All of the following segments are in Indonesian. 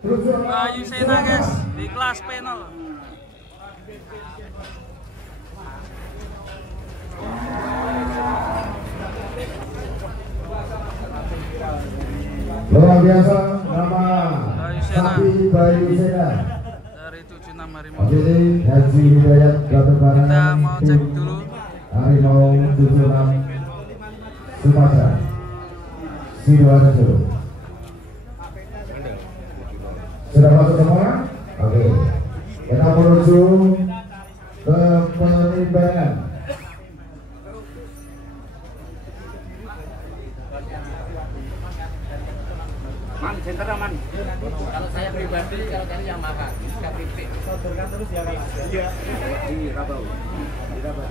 Bayu Sena guys di kelas panel. Luar biasa nama sapi Bayu Sena dari 76 Harimau. Jadi Haji Hidayat Gatot Barat. Kita mau cek dulu Harimau 76 Sumatera Sidoarjo. Sudah masuk semua? Oke. Kita menuju ke penimbangan. Man, center aman. Kalau saya pribadi, kalau tadi yang makan, KPP. Sodorkan terus ya, Kak. Iya. Di Rabau. Di Rabau.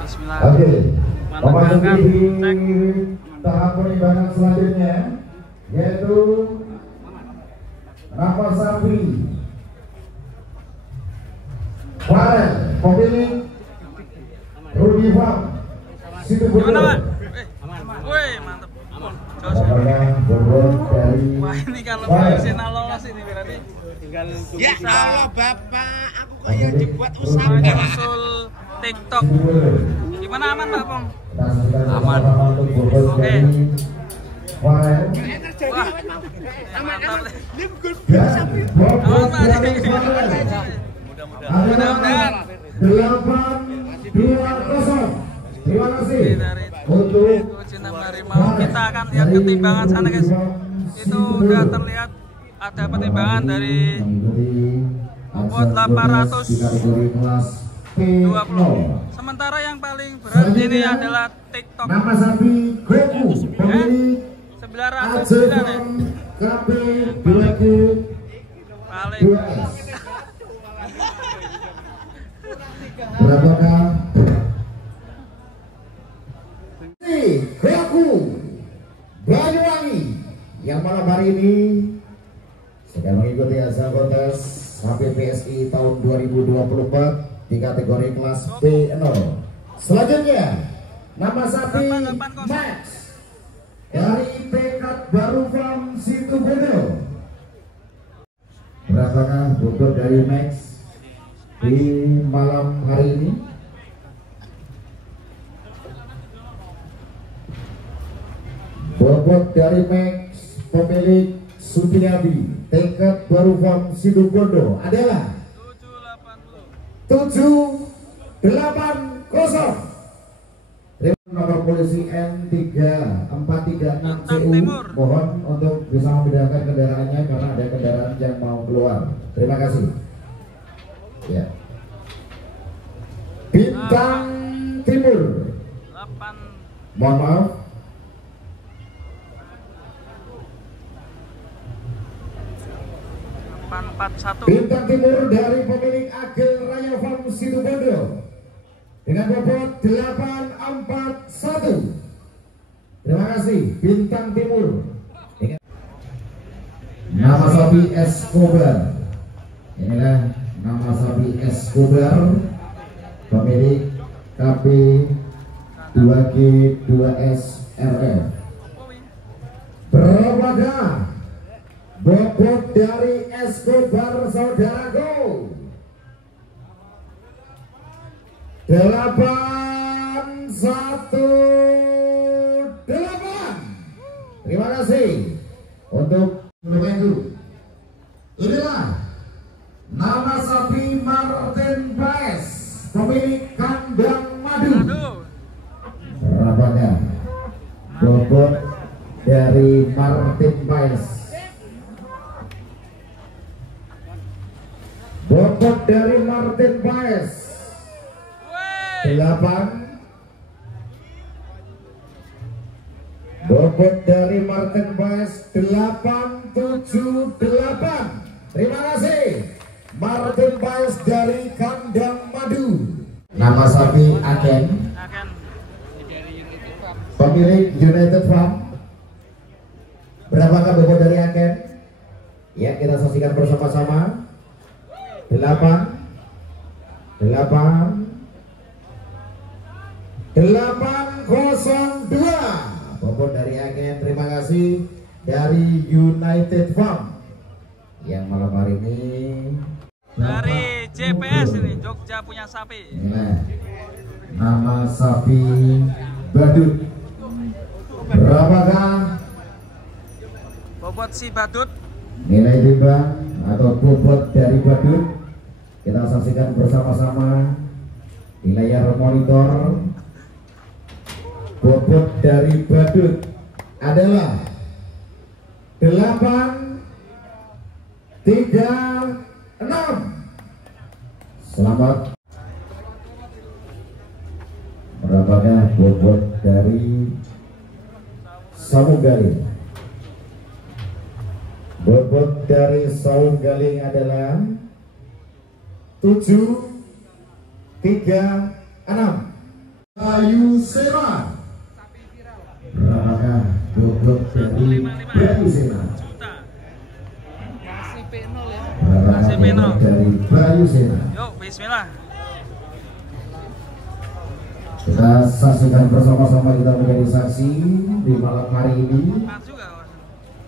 Bismillah. Oke. Mana Memasuki tahap penimbangan selanjutnya, yaitu nama sapi Farel, pemilik Rudy Farm Situbondo. Gimana, Pak? Woi, mantap. Jos. Wah, ini kalau Bayu Sena lolos ini berarti tinggal Ya Allah, Bapak, aku kayak dibuat usaha. nyusul TikTok. Gimana, aman Pak Pong? Aman. Oke. Wah, Aman, mantap. Ini bukan Aman Pak. Mudah-mudahan 8-2-0. Terima kasih dari untuk 76 Harimau. Kita akan lihat ketimbangan sana guys. Itu udah terlihat ada pertimbangan dari bobot 820. Sementara yang paling berat ini adalah TikTok. nama sapi Goku pemilik 909 ya. KP 2G Paling 2S. Berapakah Goku Banyuwangi yang malam hari ini sedang mengikuti ajang kontes HPPSI tahun 2024 di kategori kelas B0. Selanjutnya nama sapi Max dari Tekad Baru Farm Situbondo. Berapakah bobot dari Max di malam hari ini? Bobot dari Max pemilik Sutinabi Tekad Baru Farm Situbondo adalah 780. Nomor polisi N3436CU mohon untuk bisa membedakan kendaraannya karena ada kendaraan yang mau keluar. Terima kasih. Ya. Bintang Timur. 8 Mohon maaf. Bintang Timur dari pemilik Agel Raya Farm Situbondo dengan bobot 841. Terima kasih Bintang Timur. Nama sapi Escobar. Inilah nama sapi Escobar pemilik KP 2G 2S RF. Berapakah bobot dari Escobar saudaraku? 818. Terima kasih untuk menunggu. Inilah nama sapi Martin Paes pemilik Kandang Madu. Berapakah bobot dari Martin Paes? Bobot dari Martin Paes 8. Bobot dari Martin Paes 878. Terima kasih Martin Paes dari Kandang Madu. Nama sapi Aken pemilik United Farm. Berapakah bobot dari Aken? Ya, kita saksikan bersama-sama. 802. Bobot dari Agen. Terima kasih dari United Farm yang malam hari ini dari JPS ini, Jogja Punya Sapi. inilah nama sapi badut. Berapakah Bobot si badut? nilai timbang atau bobot dari badut? Kita saksikan bersama-sama di layar monitor. Bobot dari badut adalah 836. Selamat. Berapakah bobot dari saung galing? Bobot dari saung galing adalah 736. Bayu Sena. Berapakah bobot dari Bayu Sena? Berapakah bobot dari Bayu Sena? Yuk, bismillah. Kita saksikan bersama-sama, kita menjadi saksi di malam hari ini.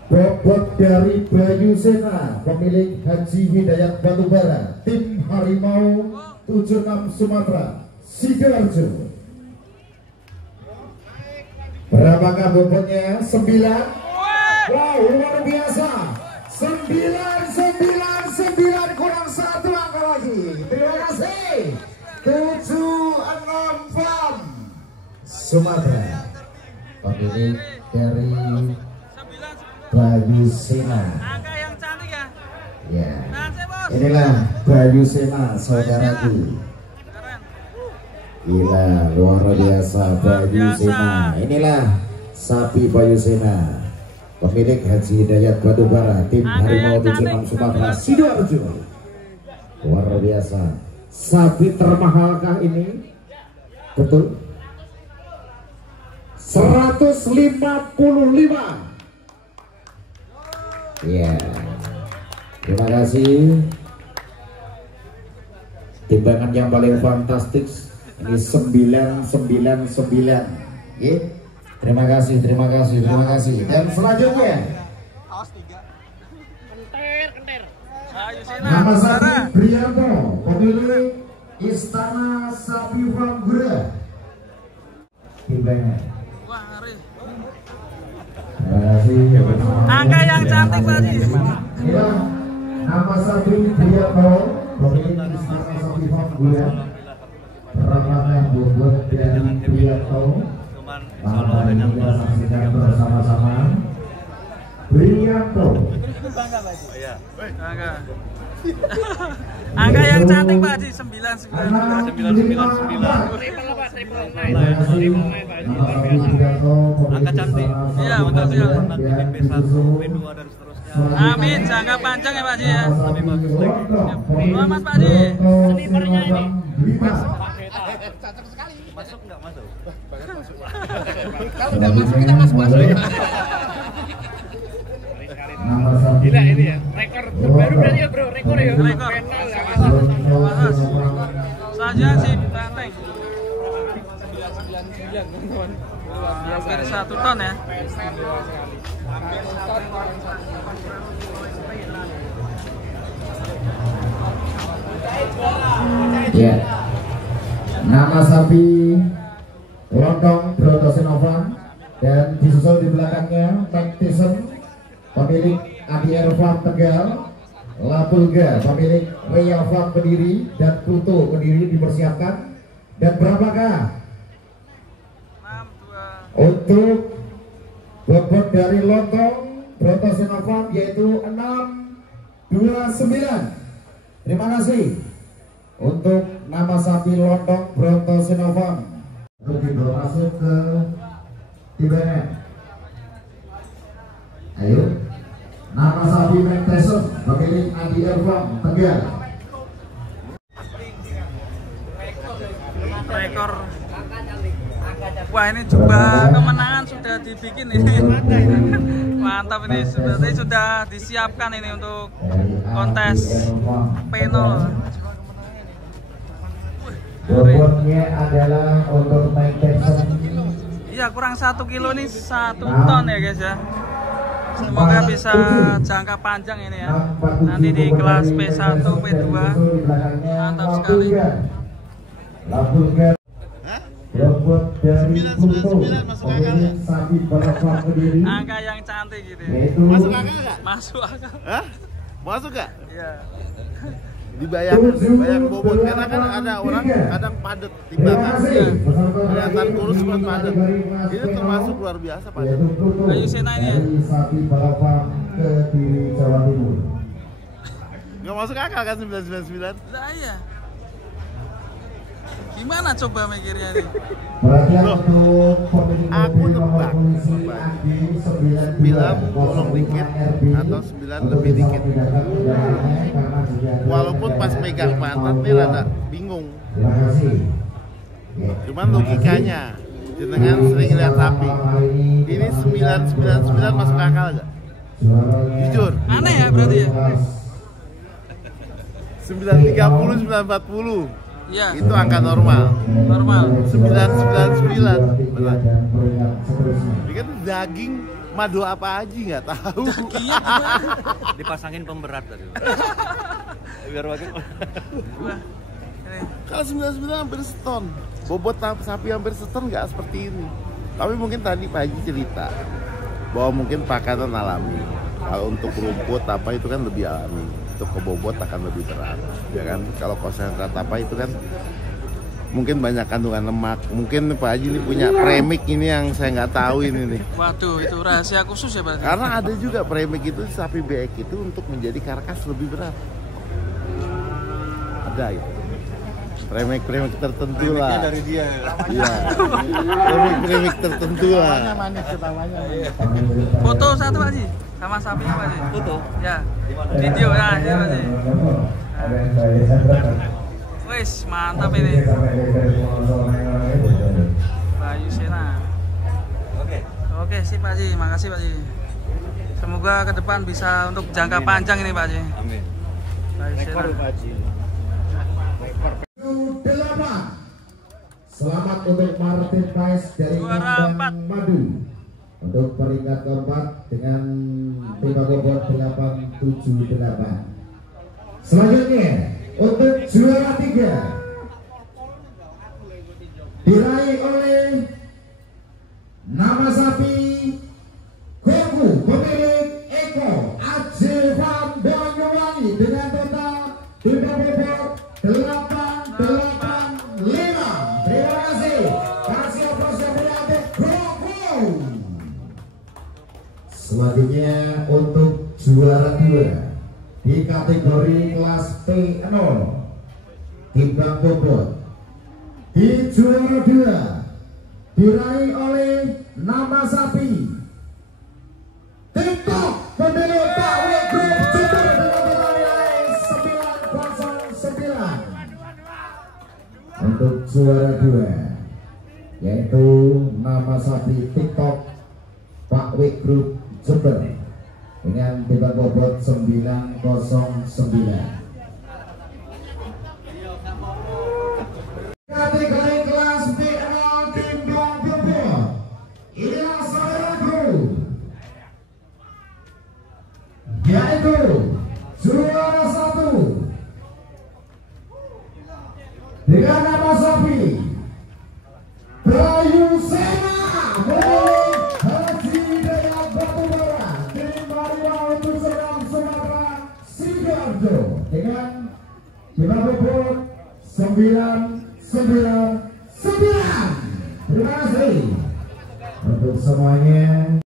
Bobot dari Bayu Sena, pemilik Haji Hidayat Batubara, tim Harimau 76 Sumatera, Sidoarjo. Berapakah bobotnya? 9. Wow, luar biasa. 999 kurang 1 angka lagi. Terima kasih. 764 Sumatera, pemilik dari Bayu Sena. Angka yang cantik ya. Ya, Nanti, bos. inilah Bayu Sena, saudaraku. Keren. Gila, luar biasa Bayu Sena. Inilah sapi Bayu Sena, pemilik Haji Hidayat Batubara, tim Harimau 76 Sumatera, Sidoarjo. Luar biasa. Sapi termahalkah ini? Betul. 155. Ya, terima kasih. Timbangan yang paling fantastik ini 999. Ya. Terima kasih. Dan selanjutnya Bayu Sena, nama saudara. sapi Brianto, pemilik Istana Sapi Wanggura. Timbangan. Wah, ngeri. Terima kasih. Angka yang cantik, Pak Haji. Ya, nama sapi Brianto, pemilik Istana Sapi Wanggura. Berapakah bobot dari Brianto? Malam ini kita saksikan bersama-sama. Brianto. Angka yang cantik Pak Haji, 999. Angka cantik. Iya, betul sekali. P1, P2 dan seterusnya. Amin, jangka panjang ya Pak Haji ya. Lebih bagus lagi. Selamat Pak Haji. Snipernya ini. Masuk nggak masuk? Kalau nggak masuk kita masuk. Nama sapi. Gila ini ya, rekor terbaru berarti ya bro, rekor ya. Rekor. Saja sih banteng. 999 Hampir 1 ton ya. Ya. Nama sapi Lontong Broto Sinovan, dan disusul di belakangnya Tank Tyson, pemilik ADR Farm Tegal, Lapulga, pemilik Ria Farm Kediri, dan Pluto Kediri dipersiapkan. Dan berapakah 62. untuk bobot dari Lontong Broto Sinovan, yaitu 629. Terima kasih untuk nama sapi Lontong Broto Sinovan. Untuk dibawa masuk ke timbangan. Ayo, nama sapi Tyson, pemilik ADR Farm Tegal. Rekor. Wah, ini jubah kemenangan sudah dibikin ini. Mantap, ini sudah disiapkan ini untuk kontes P0. Bobotnya adalah untuk Tyson. Iya, kurang 1 kilo nih, 1 ton ya guys ya. Semoga bisa jangka panjang ini ya. Nanti di kelas P1, P2. Mantap sekali. Robot dari Pluto, pemilik sapi balap Kediri. Angka yang cantik gitu. Masuk akal nggak? Masuk akal. Hah? Masuk nggak? Iya. Bayang bobot, karena kan ada orang kadang padat timbangan. Kelihatan kurus buat padat. Ini termasuk luar biasa padat. Ayo Sena ini. Dari sapi balapan Kediri, Jawa Timur. Nggak masuk akal kan 999? Lah iya. Gimana coba mikirnya nih? Perhatian untuk pemilik Aku mobil nomor tebak. polisi Adi 9 bolong dikit atau 9 lebih dikit. Walaupun pas megang pantat nih rada bingung. Terima kasih. Cuman logikanya, jenengan sering lihat sapi. Ini 999 masuk akal nggak? Jujur. Aneh ya berarti ya? 930, 940. Iya. Itu angka normal. Normal. 999 benar. Ini kan daging madu apa aja nggak tahu. Dipasangin pemberat tadi. Biar wakil. Wah. Ini. Kalau 99 hampir seton. Bobot sapi hampir seton nggak seperti ini. Tapi mungkin tadi Pak Haji cerita bahwa mungkin pakanan alami. Kalau untuk rumput apa itu kan lebih alami. Untuk kebobot akan lebih berat, ya kan? Kalau konsentrat apa itu kan mungkin banyak kandungan lemak. Mungkin Pak Haji ini punya premik ini yang saya nggak tahu ini nih. Waduh, itu rahasia khusus ya Pak? Karena ada juga premik itu sapi BX itu untuk menjadi karkas lebih berat. Ada itu. Premik tertentu lah. Dari dia. Iya. Premik tertentu lah. Foto satu Pak Haji sama sapinya Pak Haji. Foto. Ya. Video ya, ya Pak Haji. Wis, mantap ini. Bayu Sena. Oke, sip Pak Haji. Makasih Pak Haji. Semoga ke depan bisa untuk jangka panjang ini Pak Haji. Amin. Bayu Sena. 8. Selamat untuk Martin Pais dari Juara Kandang 4. Madu untuk peringkat keempat dengan timba bobot 878. Selanjutnya untuk juara 3 diraih oleh nama sapi Goku pemilik Eko Ajevan Banyuwangi dengan total timba bobot 885. Terima kasih. Kasih aplaus yang meriah untuk Goku. Selanjutnya untuk juara 2 di kategori kelas P0 timbang bobot. Di juara 2 diraih oleh nama sapi TikTok pemilik Pak Wegro Jumbo dengan total nilai 909. Untuk juara 2 yaitu nama sapi TikTok Pak Wik Group Jember dengan timbangan bobot 909. Kategori kelas B0 timbang bobot inilah saudaraku, yaitu juara 1 dengan nama sapi Bayu Sena milik Haji Dayat Batubara tim Marimau untuk Serang Sumatera Sidoarjo dengan timbangan bobot 999. Terima kasih untuk semuanya.